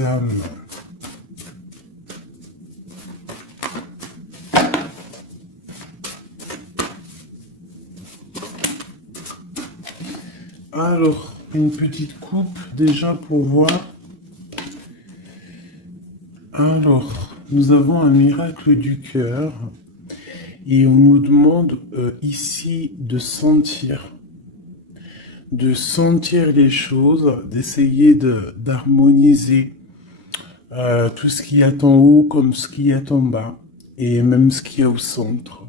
âmes. Alors, une petite coupe déjà pour voir. Alors, nous avons un miracle du cœur et on nous demande ici de sentir les choses, d'essayer d'harmoniser tout ce qu'il y a en haut comme ce qu'il y a en bas et même ce qu'il y a au centre.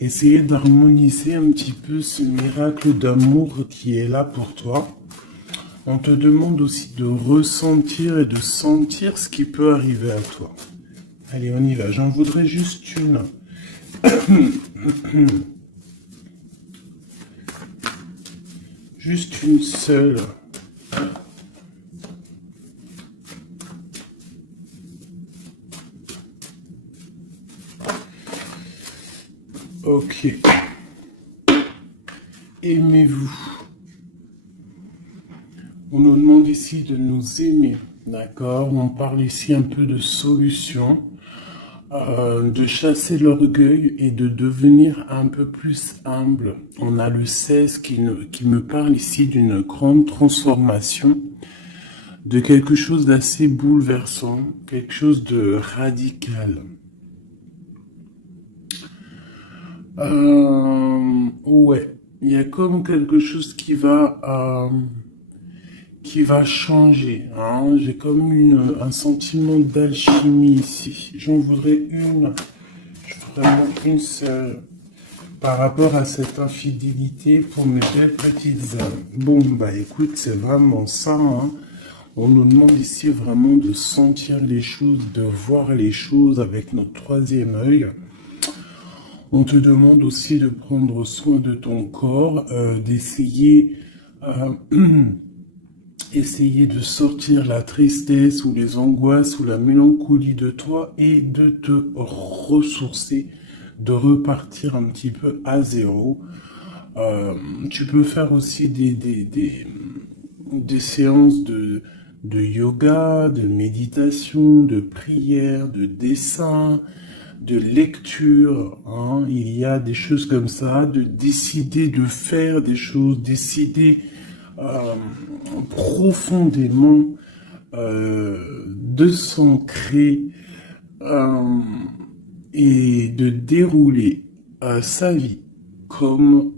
Essayer d'harmoniser un petit peu ce miracle d'amour qui est là pour toi. On te demande aussi de ressentir et de sentir ce qui peut arriver à toi. Allez, on y va. J'en voudrais juste une. Juste une seule. Ok. Aimez-vous. On nous demande ici de nous aimer, d'accord? On parle ici un peu de solution, de chasser l'orgueil et de devenir un peu plus humble. On a le 16 qui me parle ici d'une grande transformation, de quelque chose d'assez bouleversant, quelque chose de radical. Ouais, il y a comme quelque chose qui va changer. Hein. J'ai comme un sentiment d'alchimie ici. J'en voudrais vraiment une seule, par rapport à cette infidélité pour mes belles petites âmes. Bon, bah écoute, c'est vraiment ça. Hein. On nous demande ici vraiment de sentir les choses, de voir les choses avec notre troisième œil. On te demande aussi de prendre soin de ton corps, d'essayer essayer de sortir la tristesse ou les angoisses ou la mélancolie de toi et de te ressourcer, de repartir un petit peu à zéro. Tu peux faire aussi des séances de yoga, de méditation, de prière, de dessin, de lecture, hein. Il y a des choses comme ça, de décider de faire des choses, décider profondément de s'ancrer et de dérouler sa vie comme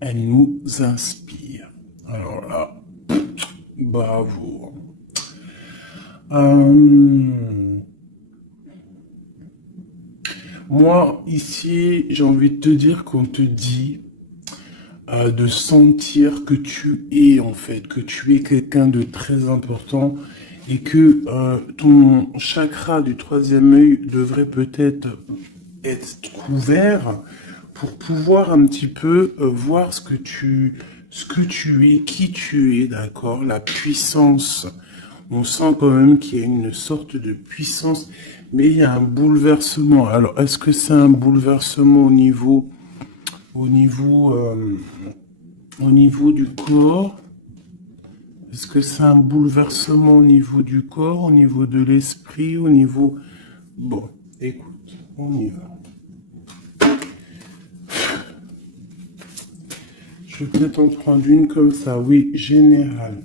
elle nous inspire. Alors là, bravo. Moi, ici, j'ai envie de te dire qu'on te dit de sentir que tu es, en fait, que tu es quelqu'un de très important et que ton chakra du troisième œil devrait peut-être être couvert pour pouvoir un petit peu voir ce que tu es, qui tu es, d'accord, la puissance. On sent quand même qu'il y a une sorte de puissance, mais il y a un bouleversement. Alors, est-ce que c'est un bouleversement au niveau du corps? Est-ce que c'est un bouleversement au niveau du corps, au niveau de l'esprit, au niveau... Bon, écoute, on y va. Je vais peut-être en prendre une comme ça, oui, général.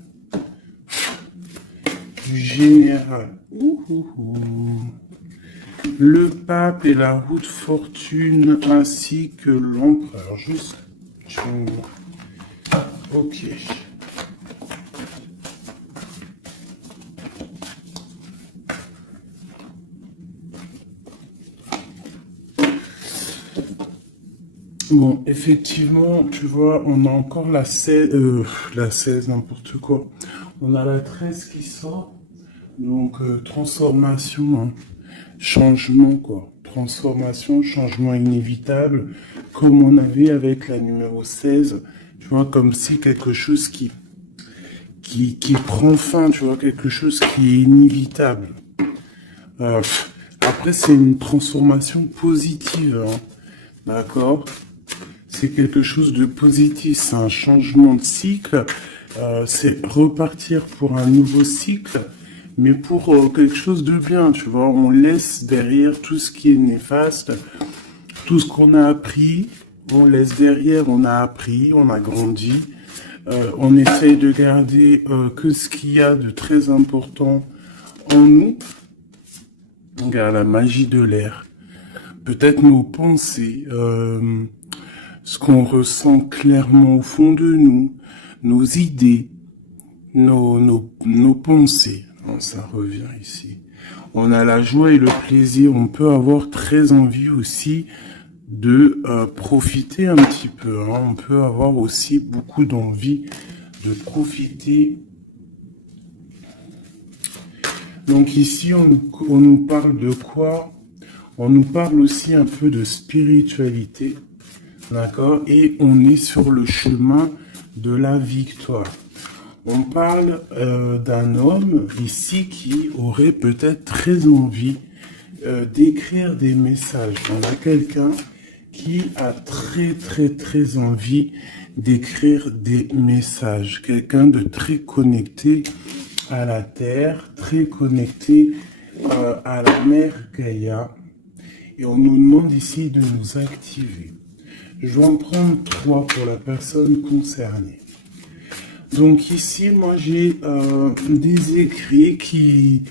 Du général. Le pape et la roue de fortune ainsi que l'empereur. Juste. Ok. Bon, effectivement, tu vois, on a encore la 16, n'importe quoi. On a la 13 qui sort. Donc, transformation, hein. Changement, quoi. Transformation, changement inévitable, comme on avait avec la numéro 16, tu vois, comme si quelque chose qui prend fin, tu vois, quelque chose qui est inévitable. Après, c'est une transformation positive, hein. D'accord? C'est quelque chose de positif, c'est un changement de cycle, c'est repartir pour un nouveau cycle, mais pour quelque chose de bien, tu vois. On laisse derrière tout ce qui est néfaste, tout ce qu'on a appris, on laisse derrière, on a appris, on a grandi. On essaye de garder que ce qu'il y a de très important en nous. Regarde la magie de l'air. Peut-être nos pensées, ce qu'on ressent clairement au fond de nous, nos idées, nos pensées. Bon, ça revient ici. On a la joie et le plaisir. On peut avoir très envie aussi de profiter un petit peu. Hein. On peut avoir aussi beaucoup d'envie de profiter. Donc ici, on nous parle de quoi? On nous parle aussi un peu de spiritualité. D'accord? Et on est sur le chemin de la victoire. On parle d'un homme ici qui aurait peut-être très envie d'écrire des messages. On a quelqu'un qui a très envie d'écrire des messages. Quelqu'un de très connecté à la terre, très connecté à la mère Gaïa. Et on nous demande ici de nous activer. Je vais en prendre 3 pour la personne concernée. Donc ici, moi j'ai des écrits qui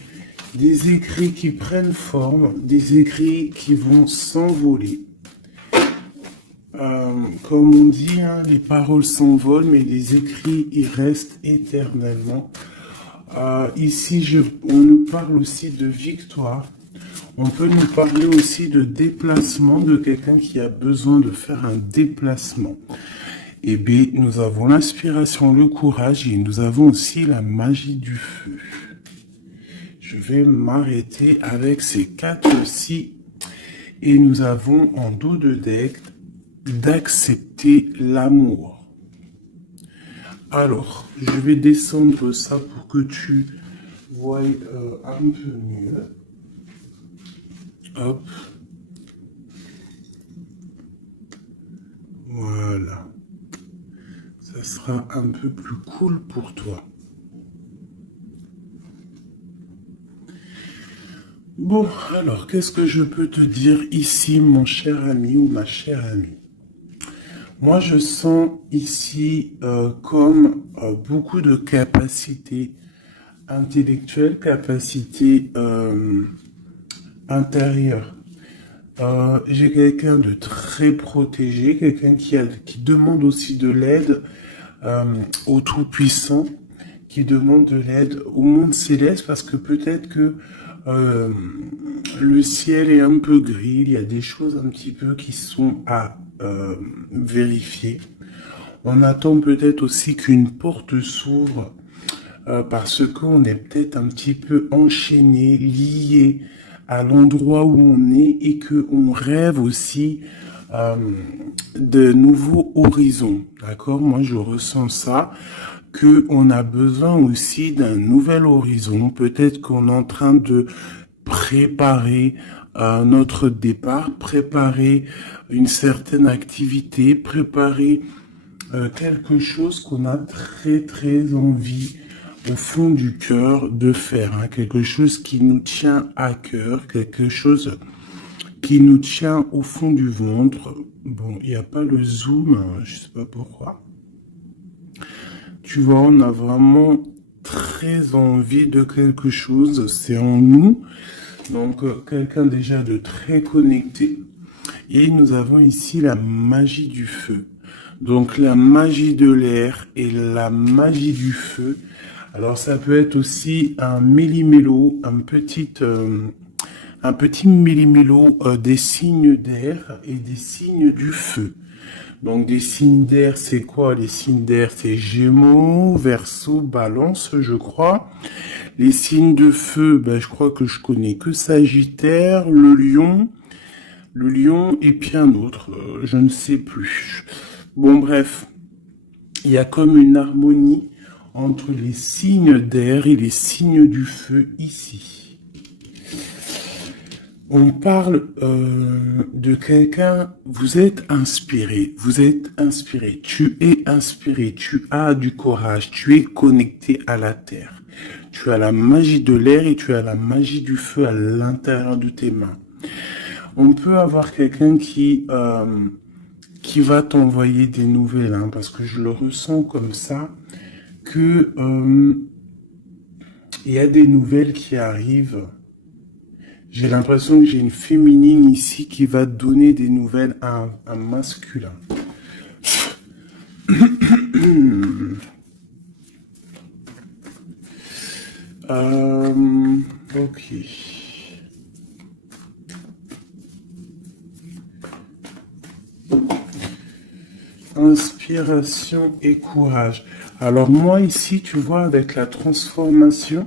prennent forme, des écrits qui vont s'envoler. Comme on dit, hein, les paroles s'envolent, mais les écrits, ils restent éternellement. Ici, on nous parle aussi de victoire. On peut nous parler aussi de déplacement, de quelqu'un qui a besoin de faire un déplacement. Eh bien, nous avons l'inspiration, le courage et nous avons aussi la magie du feu. Je vais m'arrêter avec ces 4-ci. Et nous avons en dos de deck d'accepter l'amour. Alors, je vais descendre ça pour que tu voies un peu mieux. Hop. Voilà. Ça sera un peu plus cool pour toi. Bon, alors, qu'est-ce que je peux te dire ici, mon cher ami ou ma chère amie? Moi, je sens ici comme beaucoup de capacités intellectuelles, capacités intérieures. J'ai quelqu'un de très protégé, quelqu'un qui demande aussi de l'aide au Tout-Puissant, qui demande de l'aide au monde céleste, parce que peut-être que le ciel est un peu gris, il y a des choses un petit peu qui sont à vérifier. On attend peut-être aussi qu'une porte s'ouvre parce qu'on est peut-être un petit peu enchaîné, lié à l'endroit où on est et qu'on rêve aussi de nouveaux horizons. D'accord? Moi, je ressens ça, qu'on a besoin aussi d'un nouvel horizon. Peut-être qu'on est en train de préparer notre départ, préparer une certaine activité, préparer quelque chose qu'on a très envie au fond du cœur de faire, hein, quelque chose qui nous tient à cœur, quelque chose qui nous tient au fond du ventre. Bon, il n'y a pas le zoom, je sais pas pourquoi. Tu vois, on a vraiment très envie de quelque chose, c'est en nous. Donc, quelqu'un déjà de très connecté. Et nous avons ici la magie du feu. Donc, la magie de l'air et la magie du feu. Alors, ça peut être aussi un méli-mélo, un petit méli-mélo des signes d'air et des signes du feu. Donc, des signes d'air, c'est quoi? Les signes d'air, c'est Gémeaux, Verseau, Balance, je crois. Les signes de feu, ben, je crois que je connais que Sagittaire, le lion et puis un autre, je ne sais plus. Bon, bref, il y a comme une harmonie entre les signes d'air et les signes du feu ici. On parle de quelqu'un, vous êtes inspiré, tu es inspiré, tu as du courage, tu es connecté à la terre. Tu as la magie de l'air et tu as la magie du feu à l'intérieur de tes mains. On peut avoir quelqu'un qui va t'envoyer des nouvelles, hein, parce que je le ressens comme ça, que il y a des nouvelles qui arrivent. J'ai l'impression que j'ai une féminine ici qui va donner des nouvelles à un masculin. Ok. Inspiration et courage. Alors moi ici, tu vois, avec la transformation,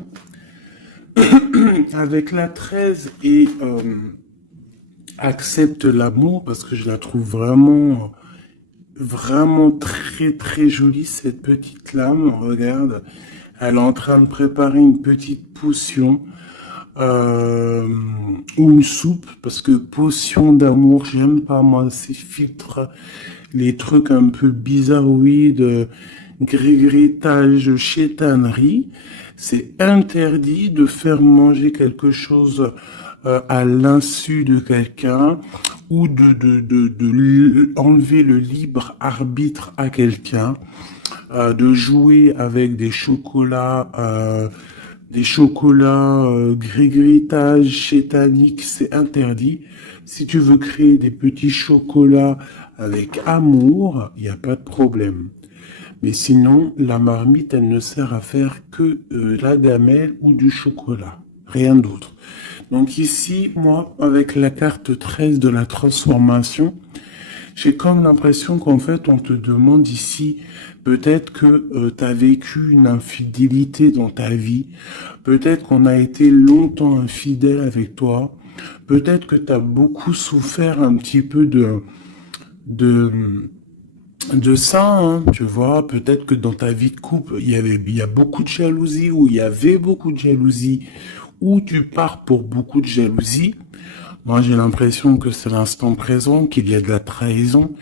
avec la 13 et accepte l'amour, parce que je la trouve vraiment, vraiment très très jolie, cette petite lame. Regarde, elle est en train de préparer une petite potion. Ou une soupe, parce que potion d'amour, j'aime pas moi ces filtres, les trucs un peu bizarroïdes, grégritage, chétanerie. C'est interdit de faire manger quelque chose à l'insu de quelqu'un ou de enlever le libre arbitre à quelqu'un, de jouer avec des chocolats grégritage, chétanique, c'est interdit. Si tu veux créer des petits chocolats avec amour, il n'y a pas de problème. Mais sinon, la marmite, elle ne sert à faire que la gamelle ou du chocolat. Rien d'autre. Donc ici, moi, avec la carte 13 de la transformation, j'ai comme l'impression qu'en fait, on te demande ici, peut-être que tu as vécu une infidélité dans ta vie, peut-être qu'on a été longtemps infidèle avec toi, peut-être que tu as beaucoup souffert un petit peu de, de ça, hein, tu vois, peut-être que dans ta vie de couple, il y a beaucoup de jalousie, ou il y avait beaucoup de jalousie, ou tu pars pour beaucoup de jalousie. Moi, j'ai l'impression que c'est l'instant présent, qu'il y a de la trahison,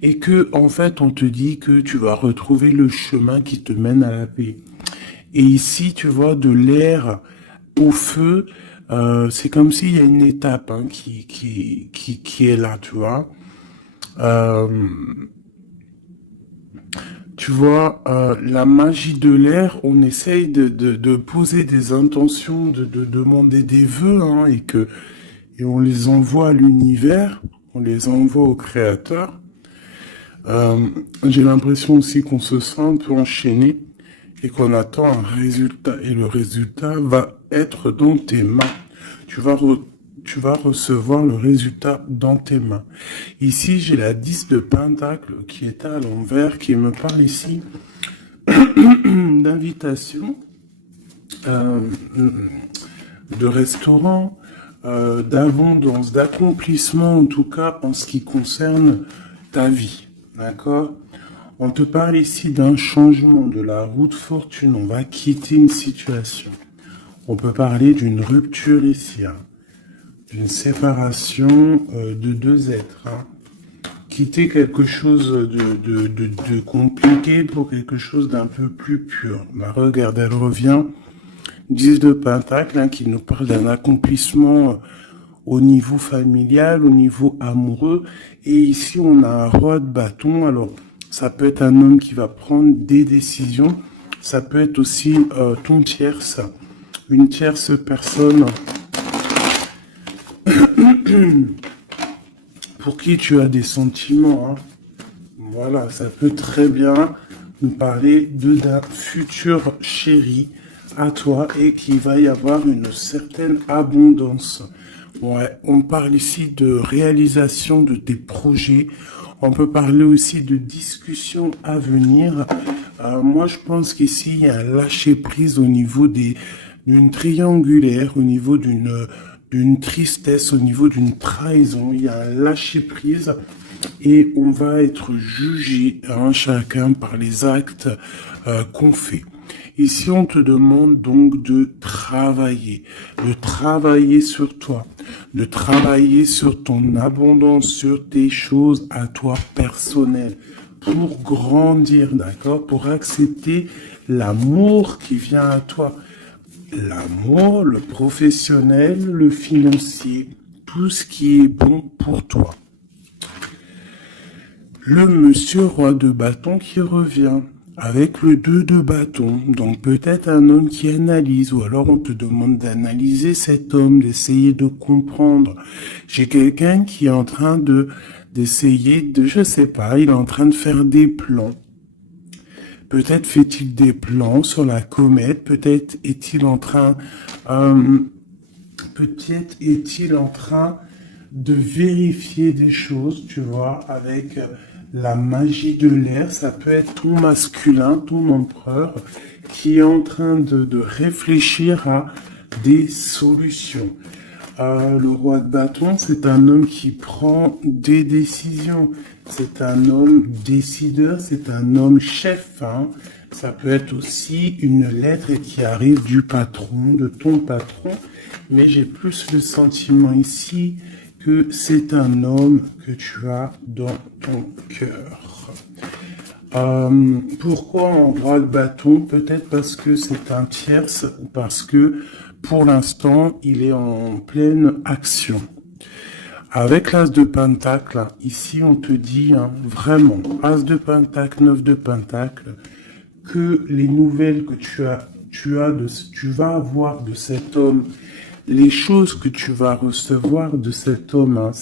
et que, en fait, on te dit que tu vas retrouver le chemin qui te mène à la paix. Et ici, tu vois, de l'air au feu, c'est comme s'il y a une étape, hein, qui est là, tu vois. Euh, Tu vois, la magie de l'air, on essaye de poser des intentions, de demander des vœux, hein, et on les envoie à l'univers, on les envoie au créateur. J'ai l'impression aussi qu'on se sent un peu enchaîné et qu'on attend un résultat. Et le résultat va être dans tes mains. Tu vas recevoir le résultat dans tes mains. Ici, j'ai la 10 de Pentacle qui est à l'envers, qui me parle ici d'invitation, de restaurant, d'abondance, d'accomplissement, en tout cas en ce qui concerne ta vie. D'accord? On te parle ici d'un changement de la route fortune. On va quitter une situation. On peut parler d'une rupture ici, hein, d'une séparation de deux êtres. Hein. Quitter quelque chose de compliqué pour quelque chose d'un peu plus pur. Bah, regarde, elle revient. 10 de Pentacle, hein, qui nous parle d'un accomplissement au niveau familial, au niveau amoureux. Et ici, on a un roi de bâton. Alors, ça peut être un homme qui va prendre des décisions. Ça peut être aussi ton tierce, une tierce personne pour qui tu as des sentiments. Hein. Voilà, ça peut très bien nous parler d'un futur chéri à toi et qu'il va y avoir une certaine abondance. Ouais, on parle ici de réalisation de tes projets. On peut parler aussi de discussions à venir. Moi, je pense qu'ici, il y a un lâcher-prise au niveau d'une triangulaire, au niveau d'une tristesse, au niveau d'une trahison. Il y a un lâcher-prise et on va être jugé, hein, chacun par les actes qu'on fait. Ici, on te demande donc de travailler sur toi, de travailler sur ton abondance, sur tes choses à toi personnelles, pour grandir, d'accord, pour accepter l'amour qui vient à toi. l'amour, le professionnel, le financier, tout ce qui est bon pour toi. Le monsieur roi de bâton qui revient avec le 2 de bâton, donc peut-être un homme qui analyse, ou alors on te demande d'analyser cet homme, d'essayer de comprendre. J'ai quelqu'un qui est en train d'essayer de, je sais pas, il est en train de faire des plans. Peut-être fait-il des plans sur la comète, peut-être est-il en train, peut-être est-il en train de vérifier des choses, tu vois, avec la magie de l'air. Ça peut être ton masculin, ton empereur, qui est en train de réfléchir à des solutions. Le roi de bâton, c'est un homme qui prend des décisions. C'est un homme décideur, c'est un homme chef. Hein. Ça peut être aussi une lettre qui arrive du patron, de ton patron. Mais j'ai plus le sentiment ici que c'est un homme que tu as dans ton cœur. Pourquoi en roi de bâton? Peut-être parce que c'est un tierce, parce que pour l'instant, il est en pleine action. Avec l'as de pentacle, ici on te dit vraiment, as de pentacle, 9 de pentacle, que les nouvelles que tu vas avoir de cet homme, les choses que tu vas recevoir de cet homme,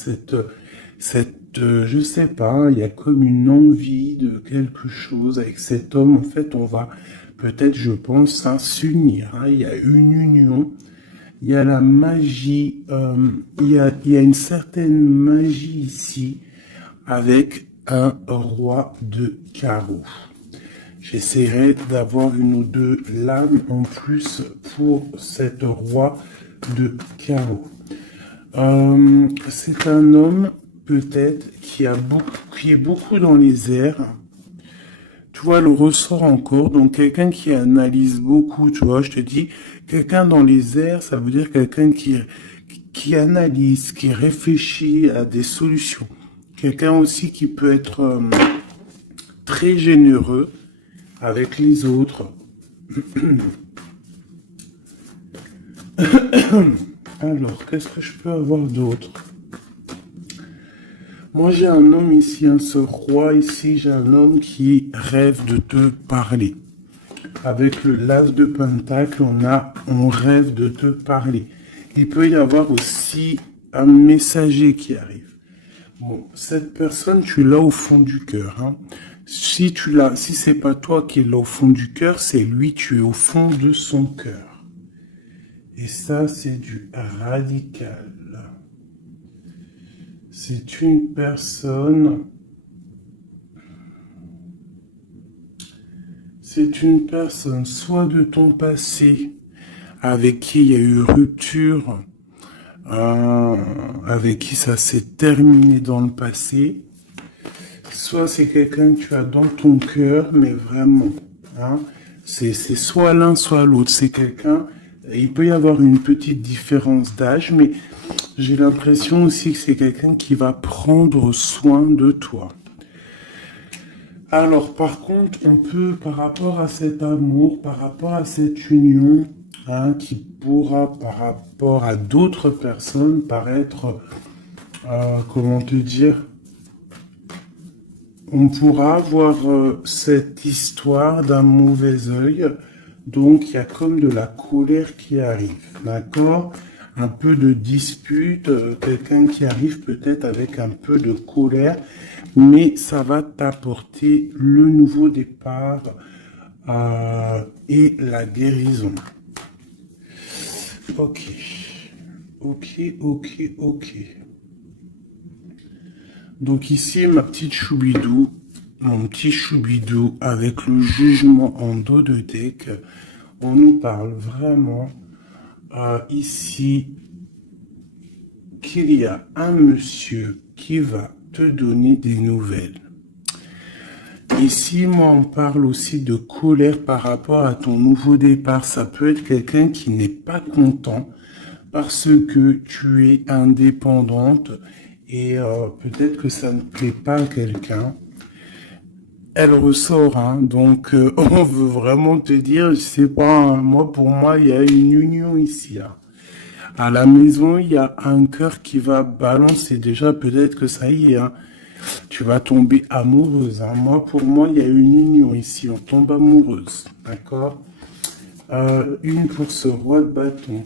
je sais pas, il y a comme une envie de quelque chose avec cet homme. En fait, on va peut-être, je pense, s'unir. Il y a une union, il y a la magie, il y a une certaine magie ici avec un roi de carreau. J'essaierai d'avoir une ou deux lames en plus pour cet roi de carreau. C'est un homme peut-être qui est beaucoup dans les airs. Tu vois, le ressort encore. Donc quelqu'un qui analyse beaucoup, tu vois, je te dis, quelqu'un dans les airs, ça veut dire quelqu'un qui analyse, qui réfléchit à des solutions. Quelqu'un aussi qui peut être très généreux avec les autres. Alors, qu'est-ce que je peux avoir d'autre? Moi, j'ai un homme ici, ce roi ici, j'ai un homme qui rêve de te parler. Avec le l'as de pentacle, on rêve de te parler. Il peut y avoir aussi un messager qui arrive. Bon, cette personne, tu l'as au fond du cœur. Hein. Si c'est pas toi qui es là au fond du cœur, c'est lui, tu es au fond de son cœur. Et ça, c'est du radical. C'est une personne soit de ton passé, avec qui il y a eu rupture, avec qui ça s'est terminé dans le passé, soit c'est quelqu'un que tu as dans ton cœur, mais vraiment, hein, c'est soit l'un, soit l'autre, c'est quelqu'un, il peut y avoir une petite différence d'âge, mais j'ai l'impression aussi que c'est quelqu'un qui va prendre soin de toi. Alors, par contre, on peut, par rapport à cet amour, par rapport à cette union, hein, qui pourra, par rapport à d'autres personnes, paraître, comment te dire, on pourra avoir cette histoire d'un mauvais œil. Donc, il y a comme de la colère qui arrive, d'accord? Un peu de dispute, quelqu'un qui arrive peut-être avec un peu de colère, mais ça va t'apporter le nouveau départ et la guérison. Ok, ok, ok, ok. Donc ici, ma petite choubidou, mon petit choubidou avec le jugement en dos de deck, on nous parle vraiment ici qu'il y a un monsieur qui va te donner des nouvelles. Ici, moi, on parle aussi de colère par rapport à ton nouveau départ. Ça peut être quelqu'un qui n'est pas content parce que tu es indépendante et peut-être que ça ne plaît pas à quelqu'un. elle ressort, hein. Donc, on veut vraiment te dire, je sais pas, hein, moi, pour moi, il y a une union ici, hein. À la maison, il y a un cœur qui va balancer. Déjà, peut-être que ça y est, hein. Tu vas tomber amoureuse, hein. Moi, pour moi, il y a une union ici. On tombe amoureuse. D'accord? Une pour ce roi de bâton.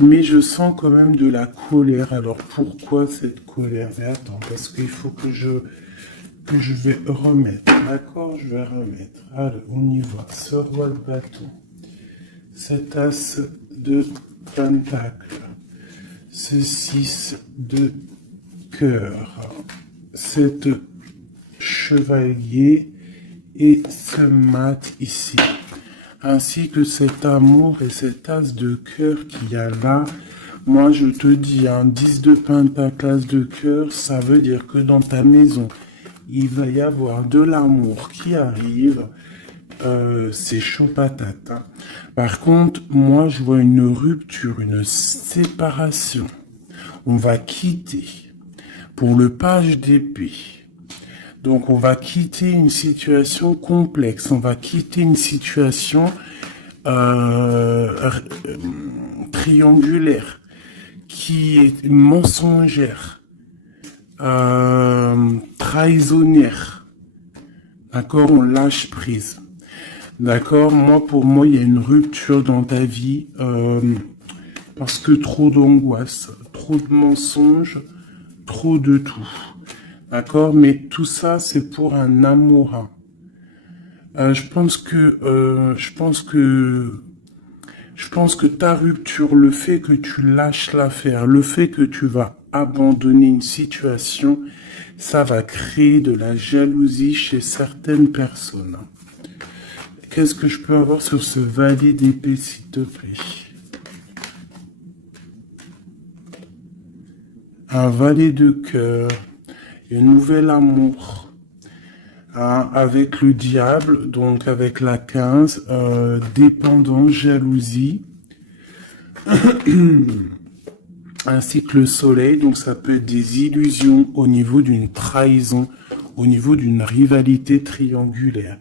Mais je sens quand même de la colère. Alors, pourquoi cette colère? Mais attends, parce qu'il faut que je vais remettre. D'accord? Je vais remettre. Allez, on y va. Ce roi de bâton. Cet as de pentacle. Ce 6 de cœur. Cet chevalier et ce mat ici. Ainsi que cet amour et cet as de cœur qu'il y a là. Moi, je te dis, un 10 de pentacle, as de cœur, ça veut dire que dans ta maison, il va y avoir de l'amour qui arrive. C'est chaud patate, hein. Par contre, moi, je vois une rupture, une séparation. On va quitter pour le page d'épée. Donc, on va quitter une situation complexe. On va quitter une situation triangulaire qui est mensongère, trahisonnière. D'accord? On lâche prise. D'accord? Moi, pour moi, il y a une rupture dans ta vie parce que trop d'angoisse, trop de mensonges, trop de tout. D'accord? Mais tout ça, c'est pour un amour. Je pense que ta rupture, le fait que tu lâches l'affaire, le fait que tu vas abandonner une situation, ça va créer de la jalousie chez certaines personnes. Qu'est-ce que je peux avoir sur ce valet d'épée, s'il te plaît? Un valet de cœur, un nouvel amour, hein, avec le diable, donc avec la 15, dépendance, jalousie, ainsi que le soleil, donc ça peut être des illusions au niveau d'une trahison, au niveau d'une rivalité triangulaire.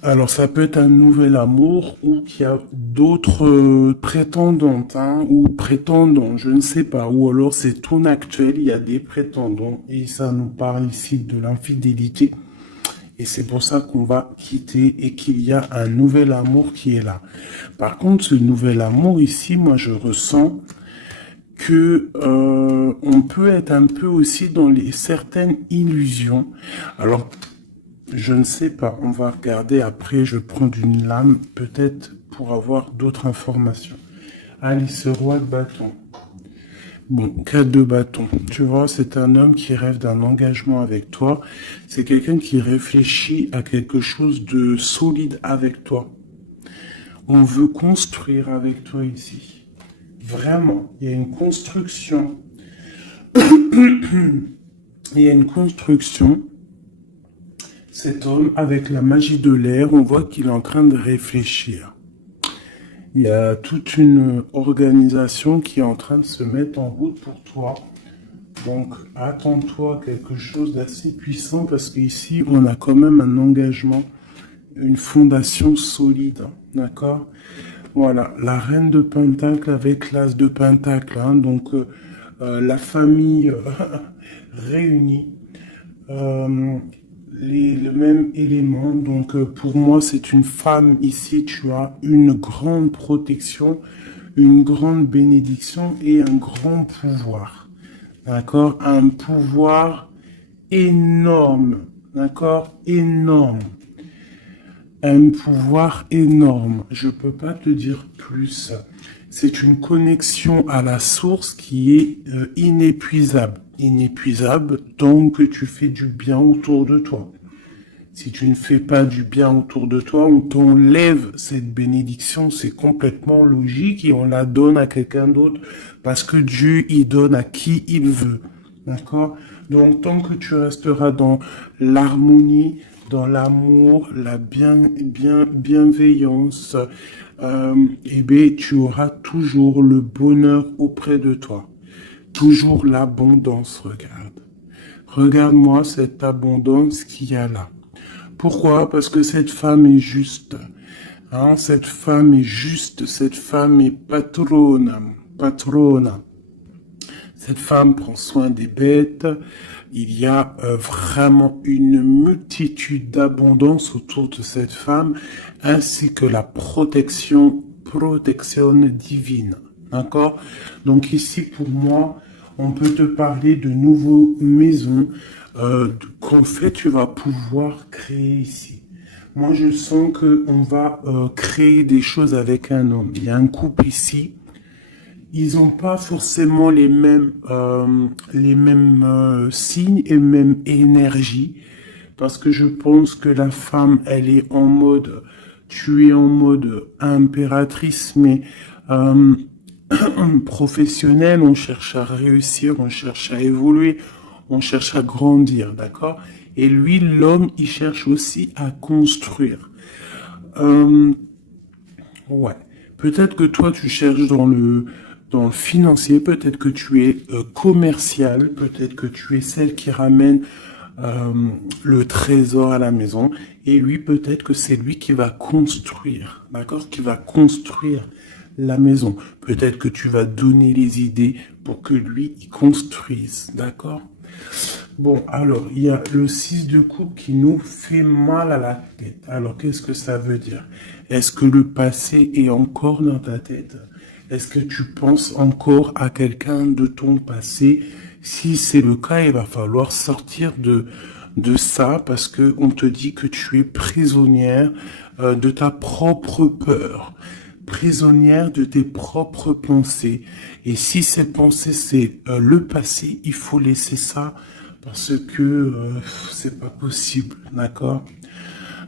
Alors, ça peut être un nouvel amour ou qu'il y a d'autres prétendantes, hein, ou prétendants, je ne sais pas. Ou alors, c'est ton actuel, il y a des prétendants. Et ça nous parle ici de l'infidélité. Et c'est pour ça qu'on va quitter et qu'il y a un nouvel amour qui est là. Par contre, ce nouvel amour ici, moi, je ressens que on peut être un peu aussi dans certaines illusions. Alors, je ne sais pas, on va regarder après, je prends une lame, peut-être pour avoir d'autres informations. Allez, ce roi de bâton. Bon, 4 de bâton. Tu vois, c'est un homme qui rêve d'un engagement avec toi. C'est quelqu'un qui réfléchit à quelque chose de solide avec toi. On veut construire avec toi ici. Vraiment, il y a une construction. Il y a une construction. Cet homme, avec la magie de l'air, on voit qu'il est en train de réfléchir. Il y a toute une organisation qui est en train de se mettre en route pour toi. Donc, attends-toi à quelque chose d'assez puissant parce qu'ici, on a quand même un engagement, une fondation solide. D'accord? Voilà, la reine de Pentacle avec l'as de Pentacle. Hein, donc, la famille réunie. Le même élément. Donc, pour moi, c'est une femme ici. Tu as une grande protection, une grande bénédiction et un grand pouvoir. D'accord? Un pouvoir énorme. D'accord? Énorme. Un pouvoir énorme. Je peux pas te dire plus. C'est une connexion à la source qui est inépuisable. Inépuisable, donc que tu fais du bien autour de toi. Si tu ne fais pas du bien autour de toi, on t'enlève cette bénédiction, c'est complètement logique et on la donne à quelqu'un d'autre parce que Dieu, il donne à qui il veut. D'accord? Donc, tant que tu resteras dans l'harmonie, dans l'amour, la bienveillance, eh bien, tu auras toujours le bonheur auprès de toi. Toujours l'abondance, regarde. Regarde-moi cette abondance qu'il y a là. Pourquoi? Parce que cette femme est juste. Hein, cette femme est juste, cette femme est patrona. Cette femme prend soin des bêtes. Il y a vraiment une multitude d'abondance autour de cette femme, ainsi que la protection divine. D'accord? Donc ici, pour moi, on peut te parler de nouveaux maisons qu'en fait, tu vas pouvoir créer ici. Moi, je sens qu'on va créer des choses avec un homme. Il y a un couple ici. Ils n'ont pas forcément les mêmes signes et même énergie. Parce que je pense que la femme, elle est en mode, tu es en mode impératrice, mais euh, professionnelle. On cherche à réussir, on cherche à évoluer, on cherche à grandir, d'accord? Et lui, l'homme, il cherche aussi à construire. Euh, ouais. Peut-être que toi, tu cherches dans le financier, peut-être que tu es commercial, peut-être que tu es celle qui ramène euh, le trésor à la maison. Et lui, peut-être que c'est lui qui va construire, d'accord? Qui va construire la maison. Peut-être que tu vas donner les idées pour que lui, il construise, d'accord? Bon, alors, il y a le 6 de coupe qui nous fait mal à la tête. Alors, qu'est-ce que ça veut dire? Est-ce que le passé est encore dans ta tête? Est-ce que tu penses encore à quelqu'un de ton passé? Si c'est le cas, il va falloir sortir de ça parce que on te dit que tu es prisonnière de ta propre peur, prisonnière de tes propres pensées. Et si ces pensées, c'est le passé, il faut laisser ça parce que c'est pas possible, d'accord?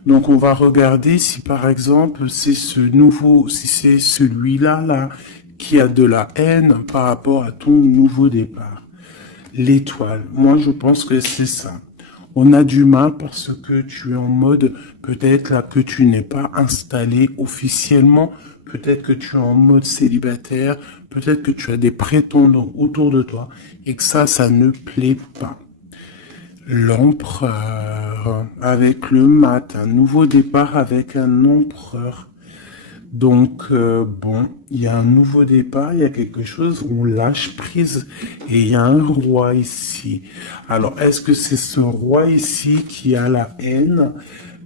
Donc on va regarder si par exemple c'est si c'est celui-là là qui a de la haine par rapport à ton nouveau départ. L'étoile, moi je pense que c'est ça. On a du mal parce que tu es en mode peut-être là que tu n'es pas installé officiellement, peut-être que tu es en mode célibataire, peut-être que tu as des prétendants autour de toi et que ça ne plaît pas. L'empereur avec le mat, un nouveau départ avec un empereur. Donc bon, il y a un nouveau départ, il y a quelque chose où on lâche prise et il y a un roi ici. Alors est-ce que c'est ce roi ici qui a la haine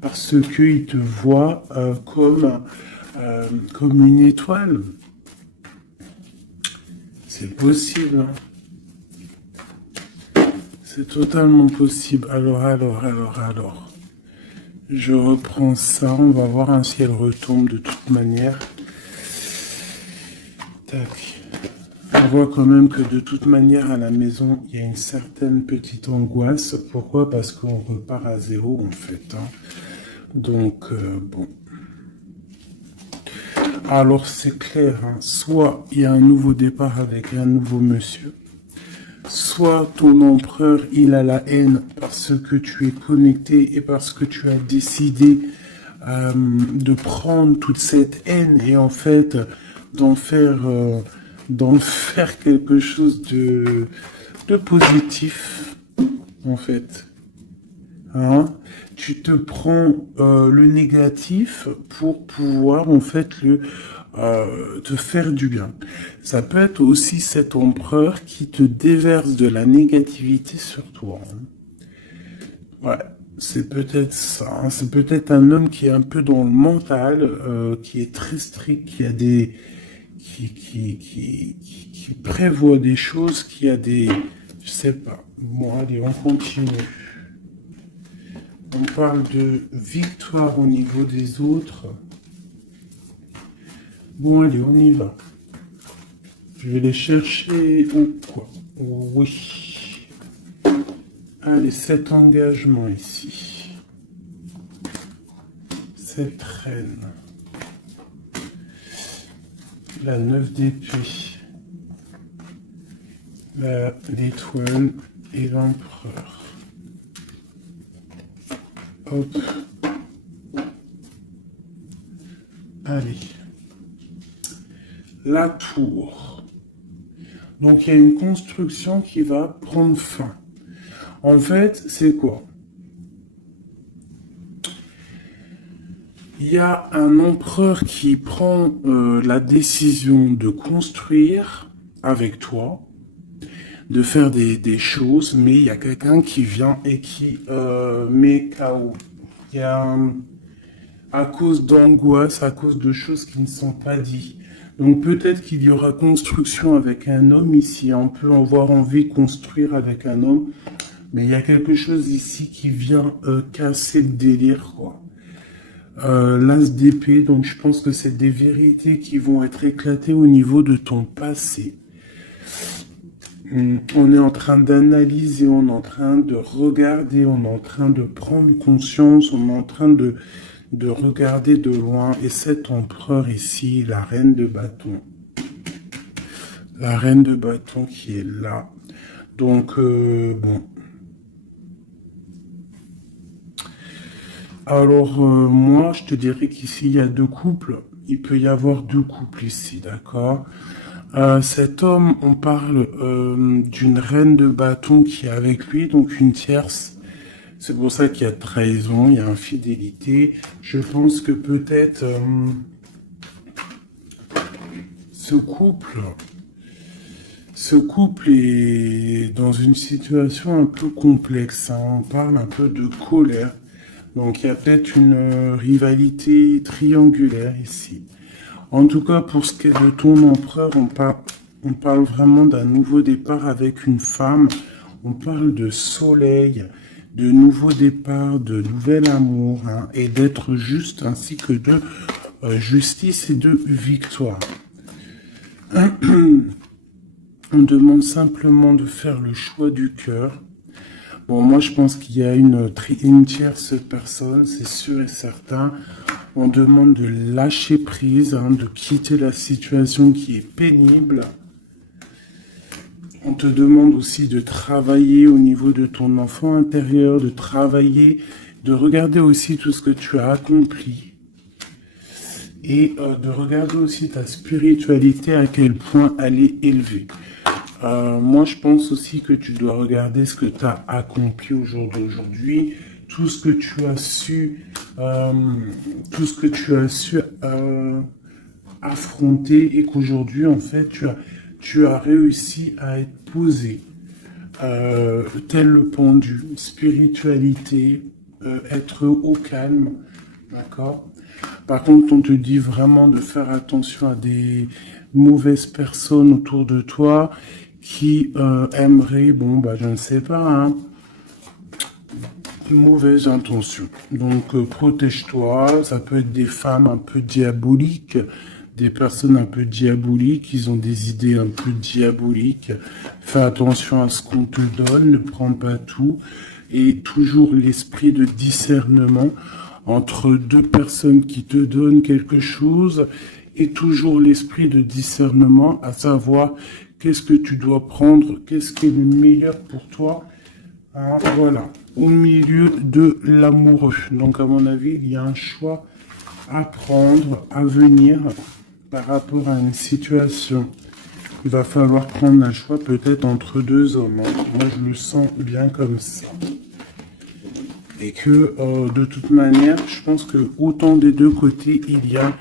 parce qu'il te voit comme une étoile? C'est possible, hein. C'est totalement possible. Alors. Je reprends ça, on va voir si elle retombe de toute manière. Tac. On voit quand même que de toute manière à la maison, il y a une certaine petite angoisse. Pourquoi? Parce qu'on repart à zéro en fait, hein. Donc, bon. Alors c'est clair, hein. Soit il y a un nouveau départ avec un nouveau monsieur, soit ton empereur, il a la haine parce que tu es connecté et parce que tu as décidé de prendre toute cette haine et en fait d'en faire, d'en faire quelque chose de positif, en fait. Hein? Tu te prends le négatif pour pouvoir en fait te faire du bien. Ça peut être aussi cet empereur qui te déverse de la négativité sur toi, hein. Ouais, c'est peut-être ça, hein. C'est peut-être un homme qui est un peu dans le mental, qui est très strict, qui a des, qui prévoit des choses, qui a des, je sais pas. Bon, allez, on continue. On parle de victoire au niveau des autres. Bon, allez, on y va. Je vais les chercher ou quoi? Oui. Allez, cet engagement ici. Cette reine. La 9 d'épée. L'étoile et l'empereur. Hop. Allez. La tour. Donc il y a une construction qui va prendre fin. En fait, c'est quoi? Il y a un empereur qui prend la décision de construire avec toi, de faire des choses, mais il y a quelqu'un qui vient et qui met KO. Il y a à cause d'angoisse, à cause de choses qui ne sont pas dites. Donc peut-être qu'il y aura construction avec un homme ici. On peut avoir envie de construire avec un homme, mais il y a quelque chose ici qui vient casser le délire, quoi. L'as d'épée, donc je pense que c'est des vérités qui vont être éclatées au niveau de ton passé. On est en train d'analyser, on est en train de regarder, on est en train de prendre conscience, on est en train de regarder de loin. Et cet empereur ici, la reine de bâton. La reine de bâton qui est là. Donc, bon. Alors, moi, je te dirais qu'ici, il y a deux couples. Il peut y avoir deux couples ici, d'accord? Cet homme, on parle d'une reine de bâton qui est avec lui, donc une tierce. C'est pour ça qu'il y a trahison, il y a infidélité. Je pense que peut-être ce couple est dans une situation un peu complexe, hein. On parle un peu de colère. Donc il y a peut-être une rivalité triangulaire ici. En tout cas, pour ce qui est de ton empereur, on parle vraiment d'un nouveau départ avec une femme. On parle de soleil, de nouveau départ, de nouvel amour, hein, et d'être juste, ainsi que de justice et de victoire. On demande simplement de faire le choix du cœur. Bon, moi, je pense qu'il y a une tierce personne, c'est sûr et certain. On demande de lâcher prise, hein, de quitter la situation qui est pénible. On te demande aussi de travailler au niveau de ton enfant intérieur, de travailler, de regarder aussi tout ce que tu as accompli. Et de regarder aussi ta spiritualité, à quel point elle est élevée. Moi, je pense aussi que tu dois regarder ce que tu as accompli au jour d'aujourd'hui, tout ce que tu as su, affronter, et qu'aujourd'hui, en fait, tu as réussi à être posé, tel le pendu, spiritualité, être au calme, d'accord? Par contre, on te dit vraiment de faire attention à des mauvaises personnes autour de toi qui aimeraient, bon, bah, je ne sais pas, hein, mauvaise intention. Donc, protège-toi. Ça peut être des femmes un peu diaboliques, des personnes un peu diaboliques, ils ont des idées un peu diaboliques. Fais attention à ce qu'on te donne, ne prends pas tout. Et toujours l'esprit de discernement entre deux personnes qui te donnent quelque chose, et toujours l'esprit de discernement, à savoir qu'est-ce que tu dois prendre, qu'est-ce qui est le meilleur pour toi. Hein, voilà, au milieu de l'amoureux. Donc à mon avis, il y a un choix à prendre, à venir par rapport à une situation. Il va falloir prendre un choix peut-être entre deux hommes, hein. Moi, je le sens bien comme ça. Et que de toute manière, je pense que autant des deux côtés, il y a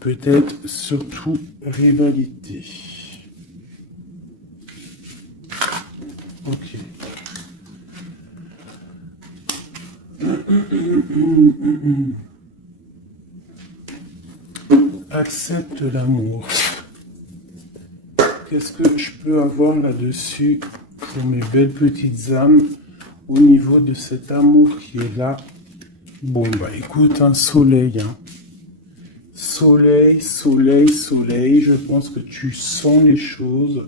peut-être surtout rivalité. Ok. Accepte l'amour. Qu'est-ce que je peux avoir là-dessus pour mes belles petites âmes au niveau de cet amour qui est là? Bon, bah écoute, un soleil, hein. Soleil, soleil, soleil. Je pense que tu sens les choses.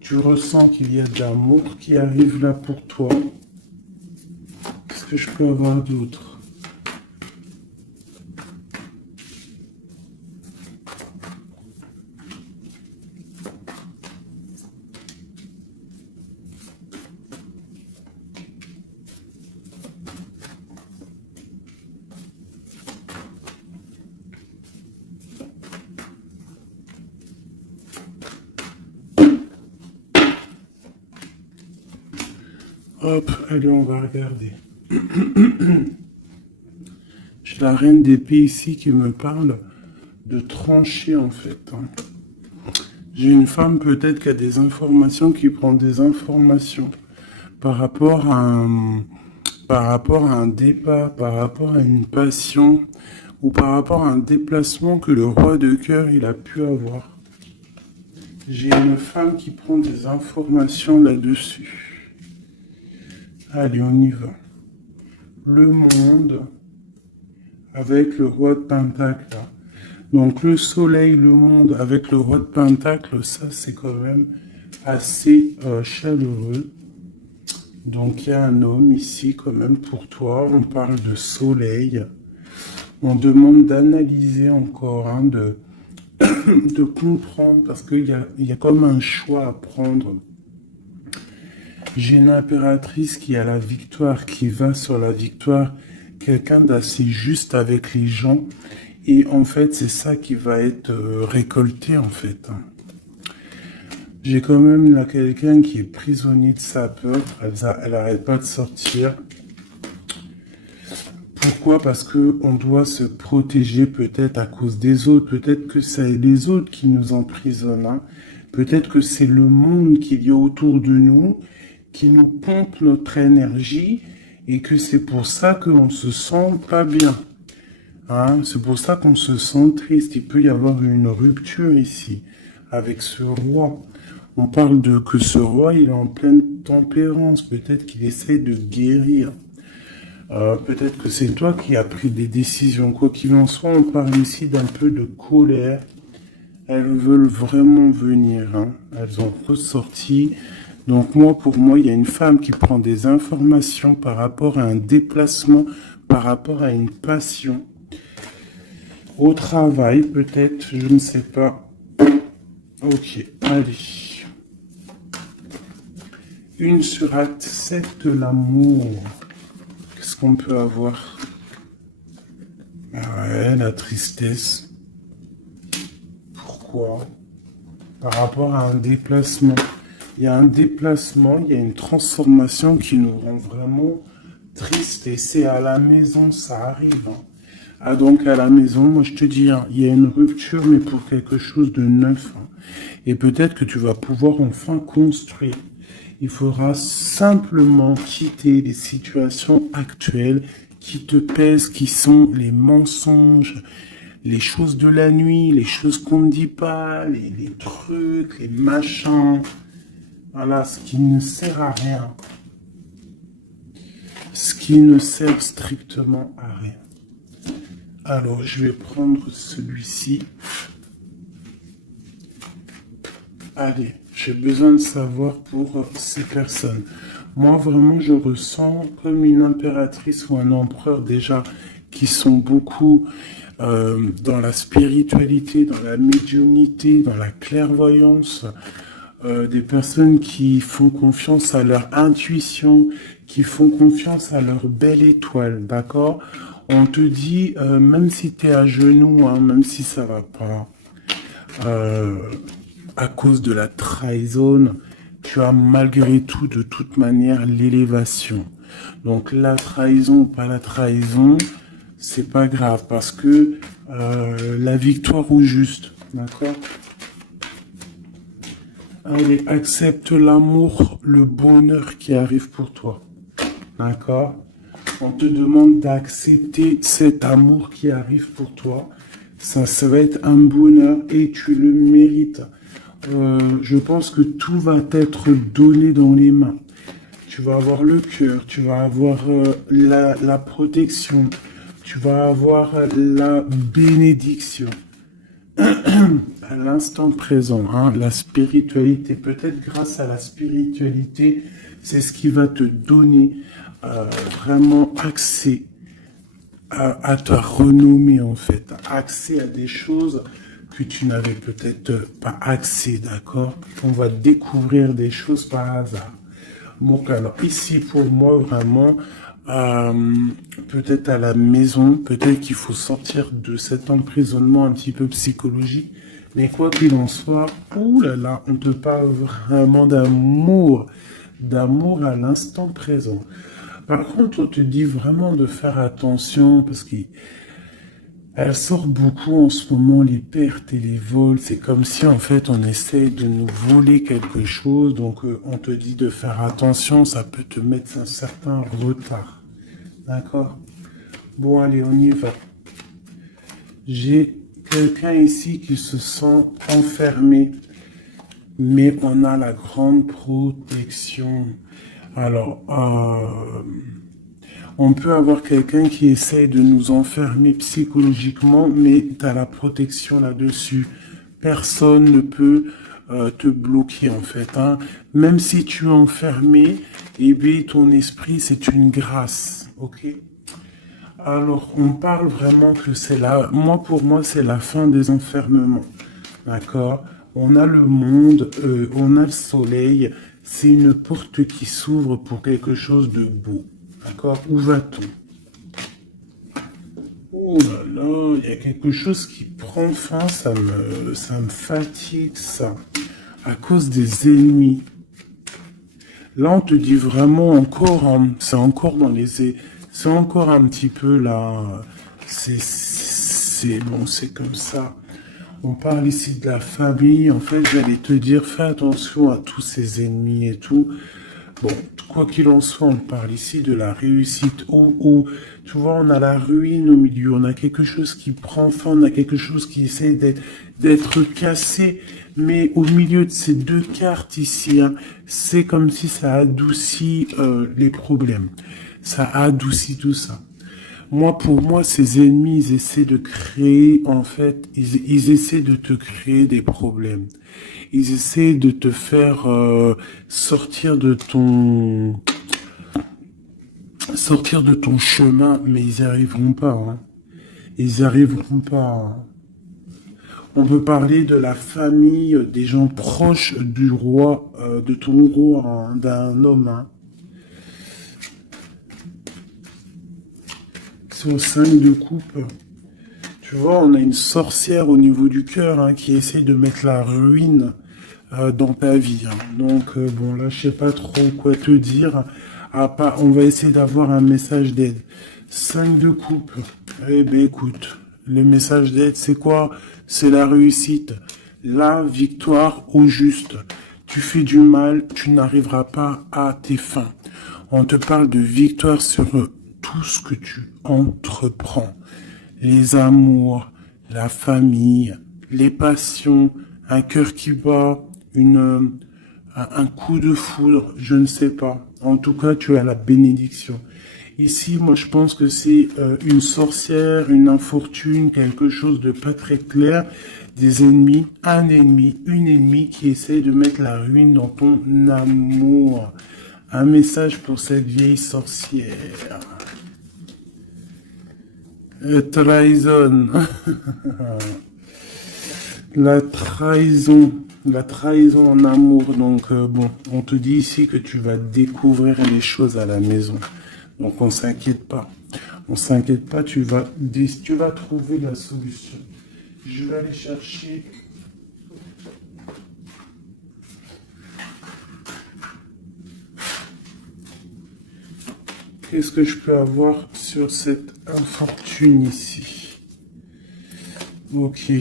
Tu ressens qu'il y a de l'amour qui arrive là pour toi. Qu'est-ce que je peux avoir d'autre? Hop, allez, on va regarder. J'ai la reine d'épée ici qui me parle de trancher en fait. J'ai une femme peut-être qui a des informations, qui prend des informations par rapport à un départ, par rapport à une passion ou par rapport à un déplacement que le roi de cœur il a pu avoir. J'ai une femme qui prend des informations là-dessus. Allez, on y va. Le monde avec le roi de Pentacle. Donc le soleil, le monde avec le roi de Pentacle, ça c'est quand même assez chaleureux. Donc il y a un homme ici quand même pour toi. On parle de soleil. On demande d'analyser encore, hein, de comprendre parce qu'il y a comme un choix à prendre. J'ai une impératrice qui a la victoire, qui va sur la victoire, quelqu'un d'assez juste avec les gens. Et en fait, c'est ça qui va être récolté en fait. J'ai quand même là quelqu'un qui est prisonnier de sa peur. Elle n'arrête pas de sortir. Pourquoi? Parce que on doit se protéger peut-être à cause des autres. Peut-être que c'est les autres qui nous emprisonnent. Hein. Peut-être que c'est le monde qu'il y a autour de nous qui nous pompe notre énergie et que c'est pour ça qu'on se sent pas bien. Hein, c'est pour ça qu'on se sent triste. Il peut y avoir une rupture ici avec ce roi. On parle de que ce roi, il est en pleine tempérance. Peut-être qu'il essaie de guérir. Peut-être que c'est toi qui as pris des décisions. Quoi qu'il en soit, on parle ici d'un peu de colère. Elles veulent vraiment venir. Hein. Elles ont ressorti. Donc pour moi, il y a une femme qui prend des informations par rapport à un déplacement, par rapport à une passion. Au travail, peut-être, je ne sais pas. Ok, allez. Une sur accepte l'amour. Qu'est-ce qu'on peut avoir? Ah ouais, la tristesse. Pourquoi? Par rapport à un déplacement. Il y a un déplacement, il y a une transformation qui nous rend vraiment tristes. Et c'est à la maison, ça arrive. Hein. Ah donc à la maison, moi je te dis, hein, il y a une rupture, mais pour quelque chose de neuf. Hein. Et peut-être que tu vas pouvoir enfin construire. Il faudra simplement quitter les situations actuelles qui te pèsent, qui sont les mensonges, les choses de la nuit, les choses qu'on ne dit pas, les trucs, les machins. Voilà, ce qui ne sert à rien. Ce qui ne sert strictement à rien. Alors, je vais prendre celui-ci. Allez, j'ai besoin de savoir pour ces personnes. Moi, vraiment, je ressens comme une impératrice ou un empereur déjà qui sont beaucoup dans la spiritualité, dans la médiumnité, dans la clairvoyance. Des personnes qui font confiance à leur intuition, qui font confiance à leur belle étoile, d'accord? On te dit, même si tu es à genoux, hein, même si ça va pas, à cause de la trahison, tu as malgré tout, de toute manière, l'élévation. Donc la trahison ou pas la trahison, c'est pas grave, parce que la victoire au juste, d'accord? Allez, accepte l'amour, le bonheur qui arrive pour toi. D'accord? On te demande d'accepter cet amour qui arrive pour toi. Ça va être un bonheur et tu le mérites. Je pense que tout va t'être donné dans les mains. Tu vas avoir le cœur, tu vas avoir la protection, tu vas avoir la bénédiction. À l'instant présent, hein, la spiritualité, peut-être grâce à la spiritualité, c'est ce qui va te donner vraiment accès à ta renommée en fait, accès à des choses que tu n'avais peut-être pas accès, d'accord? On va découvrir des choses par hasard. Donc alors ici pour moi vraiment, peut-être à la maison, peut-être qu'il faut sortir de cet emprisonnement un petit peu psychologique, mais quoi qu'il en soit, ouh là là, on te parle vraiment d'amour, d'amour à l'instant présent. Par contre, on te dit vraiment de faire attention parce qu'elle sort beaucoup en ce moment, les pertes et les vols. C'est comme si en fait on essaye de nous voler quelque chose. Donc on te dit de faire attention, ça peut te mettre un certain retard. D'accord? Bon, allez, on y va. J'ai quelqu'un ici qui se sent enfermé, mais on a la grande protection. Alors, on peut avoir quelqu'un qui essaye de nous enfermer psychologiquement, mais tu as la protection là-dessus. Personne ne peut te bloquer en fait. Hein. Même si tu es enfermé, eh bien, ton esprit, c'est une grâce. Ok? Alors, on parle vraiment que c'est là. Moi, pour moi, c'est la fin des enfermements. D'accord? On a le monde, on a le soleil. C'est une porte qui s'ouvre pour quelque chose de beau. D'accord? Où va-t-on? Oh là là, il y a quelque chose qui prend fin. Ça me fatigue, ça. À cause des ennemis. Là, on te dit vraiment encore, hein, c'est encore dans c'est encore un petit peu là, bon, c'est comme ça. On parle ici de la famille. En fait, j'allais te dire, fais attention à tous ces ennemis et tout. Bon, quoi qu'il en soit, on parle ici de la réussite. Tu vois, on a la ruine au milieu. On a quelque chose qui prend fin. On a quelque chose qui essaie d'être cassé. Mais au milieu de ces deux cartes ici, hein, c'est comme si ça adoucit les problèmes. Ça adoucit tout ça. Moi, pour moi, ces ennemis, ils essaient de créer, en fait, ils essaient de te créer des problèmes. Ils essaient de te faire sortir de ton chemin, mais ils n'y arriveront pas. Hein. Ils n'y arriveront pas. Hein. On peut parler de la famille, des gens proches du roi, de ton roi, hein, d'un homme. Hein. C'est au 5 de coupe. Tu vois, on a une sorcière au niveau du cœur hein, qui essaie de mettre la ruine dans ta vie. Hein. Donc, bon, là, je sais pas trop quoi te dire. On va essayer d'avoir un message d'aide. 5 de coupe. Eh ben, écoute, le message d'aide, c'est quoi? C'est la réussite. La victoire au juste. Tu fais du mal, tu n'arriveras pas à tes fins. On te parle de victoire sur tout ce que tu entreprends. Les amours, la famille, les passions, un cœur qui bat, un coup de foudre, je ne sais pas. En tout cas, tu as la bénédiction. Ici, moi, je pense que c'est une sorcière, une infortune, quelque chose de pas très clair, des ennemis, un ennemi, une ennemie qui essaie de mettre la ruine dans ton amour. Un message pour cette vieille sorcière. Trahison. La trahison en amour. Donc, bon, on te dit ici que tu vas découvrir les choses à la maison. Donc, on s'inquiète pas. On s'inquiète pas, tu vas trouver la solution. Je vais aller chercher. Qu'est-ce que je peux avoir sur cette infortune ici? Ok.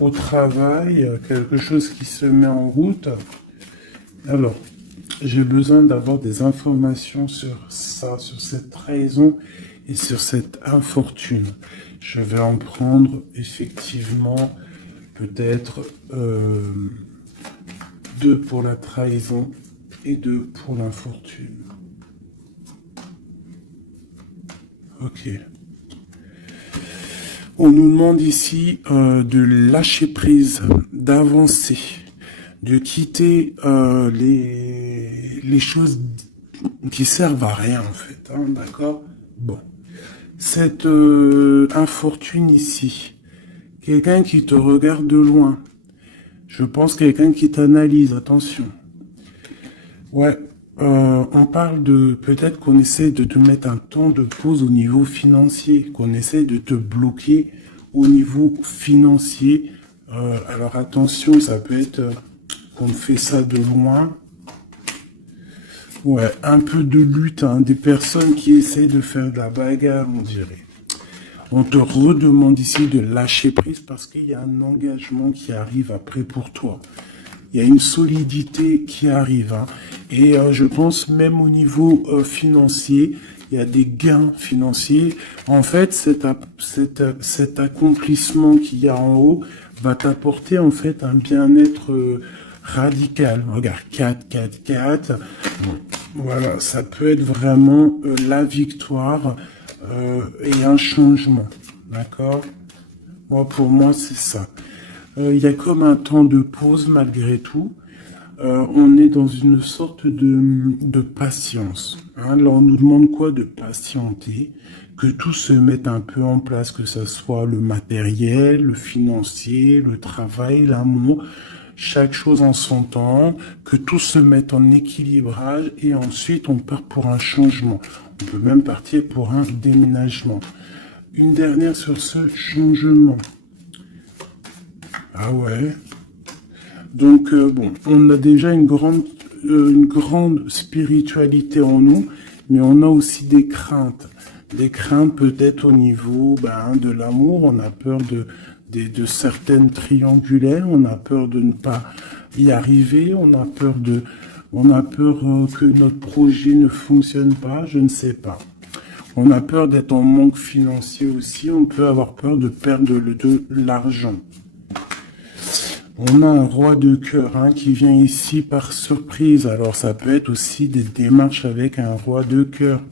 Au travail, quelque chose qui se met en route. Alors, j'ai besoin d'avoir des informations sur ça, sur cette trahison et sur cette infortune. Je vais en prendre effectivement peut-être 2 pour la trahison et 2 pour l'infortune. Ok. On nous demande ici de lâcher prise, d'avancer, de quitter les choses qui servent à rien en fait. Hein, d'accord? Bon. Cette infortune ici, quelqu'un qui te regarde de loin. Je pense quelqu'un qui t'analyse, attention. Ouais. On parle de peut-être qu'on essaie de te mettre un temps de pause au niveau financier, qu'on essaie de te bloquer au niveau financier. Alors attention, ça peut être qu'on fait ça de loin. Ouais, un peu de lutte, hein, des personnes qui essaient de faire de la bagarre, on dirait. On te redemande ici de lâcher prise parce qu'il y a un engagement qui arrive après pour toi. Il y a une solidité qui arrive, hein. Et je pense même au niveau financier, il y a des gains financiers. En fait, cet accomplissement qu'il y a en haut va t'apporter en fait un bien-être radical. Regarde, 4, 4, 4. Voilà, ça peut être vraiment la victoire et un changement. D'accord? Moi, pour moi, c'est ça. Il y a comme un temps de pause malgré tout. On est dans une sorte de patience. Hein. Là, on nous demande quoi? De patienter, que tout se mette un peu en place, que ce soit le matériel, le financier, le travail, l'amour, chaque chose en son temps, que tout se mette en équilibrage et ensuite on part pour un changement. On peut même partir pour un déménagement. Une dernière sur ce changement. Ah ouais. Donc bon, on a déjà une grande spiritualité en nous, mais on a aussi des craintes. Des craintes peut-être au niveau de l'amour, on a peur de certaines triangulaires, on a peur de ne pas y arriver, on a peur que notre projet ne fonctionne pas, je ne sais pas. On a peur d'être en manque financier aussi, on peut avoir peur de perdre de l'argent. On a un roi de cœur qui vient ici par surprise. Alors ça peut être aussi des démarches avec un roi de cœur.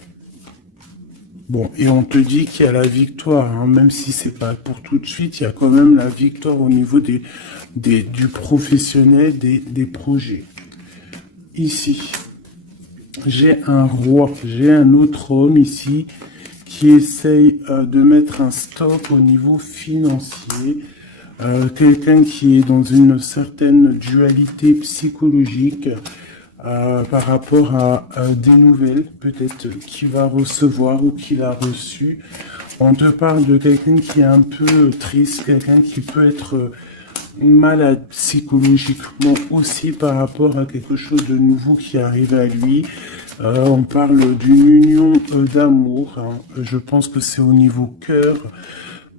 Bon, et on te dit qu'il y a la victoire, même si c'est pas pour tout de suite, il y a quand même la victoire au niveau du professionnel, des projets. Ici, j'ai un roi, j'ai un autre homme ici qui essaye de mettre un stop au niveau financier. Quelqu'un qui est dans une certaine dualité psychologique par rapport à des nouvelles, peut-être qu'il va recevoir ou qu'il a reçu. On te parle de quelqu'un qui est un peu triste, quelqu'un qui peut être malade psychologiquement aussi par rapport à quelque chose de nouveau qui arrive à lui. On parle d'une union d'amour. Je pense que c'est au niveau cœur.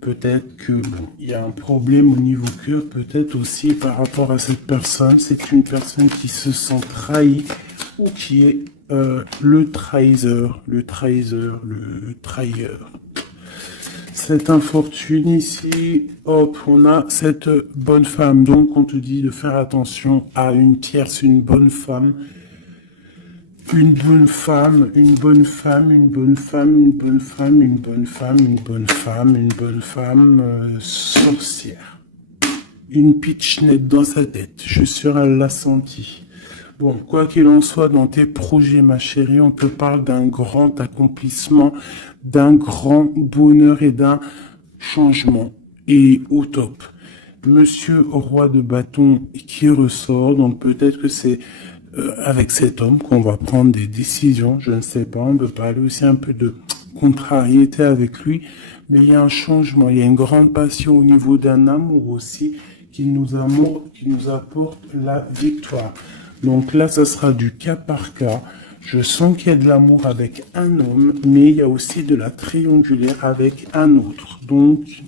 Peut-être que il y a un problème au niveau cœur, peut-être aussi par rapport à cette personne. C'est une personne qui se sent trahie ou qui est le trahisseur. Cette infortune ici, hop, on a cette bonne femme. Donc on te dit de faire attention à une tierce, une bonne femme. Une bonne femme, une bonne femme, une bonne femme, une bonne femme, une bonne femme, une bonne femme, une bonne femme sorcière. Une pitchnette dans sa tête, je suis sûr elle l'a senti. Bon, quoi qu'il en soit, dans tes projets, ma chérie, on te parle d'un grand accomplissement, d'un grand bonheur et d'un changement. Et au top. Monsieur roi de bâton qui ressort, donc peut-être que c'est avec cet homme qu'on va prendre des décisions, je ne sais pas, on peut parler aussi un peu de contrariété avec lui, mais il y a un changement, il y a une grande passion au niveau d'un amour aussi qui nous apporte la victoire. Donc là, ça sera du cas par cas. Je sens qu'il y a de l'amour avec un homme, mais il y a aussi de la triangulaire avec un autre. Donc,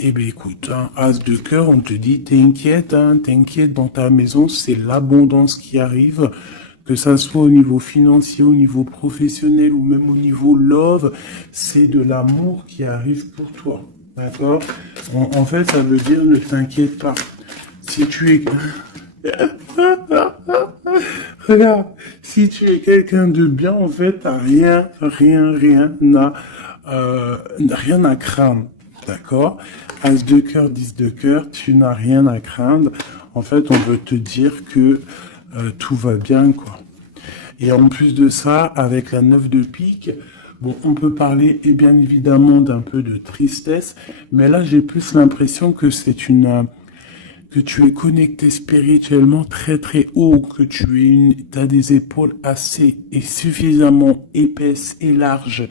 eh bien écoute, as de cœur, on te dit, t'inquiète, t'inquiète dans ta maison, c'est l'abondance qui arrive, que ça soit au niveau financier, au niveau professionnel ou même au niveau love, c'est de l'amour qui arrive pour toi, d'accord? En fait, ça veut dire ne t'inquiète pas. Si tu es... Regarde, si tu es quelqu'un de bien, en fait, t'as rien à craindre. D'accord? As de cœur, 10 de cœur, tu n'as rien à craindre. En fait, on veut te dire que tout va bien, quoi. Et en plus de ça, avec la 9 de pique, bon, on peut parler, et bien évidemment, d'un peu de tristesse, mais là, j'ai plus l'impression que que tu es connecté spirituellement très très haut, que t'as des épaules assez et suffisamment épaisses et larges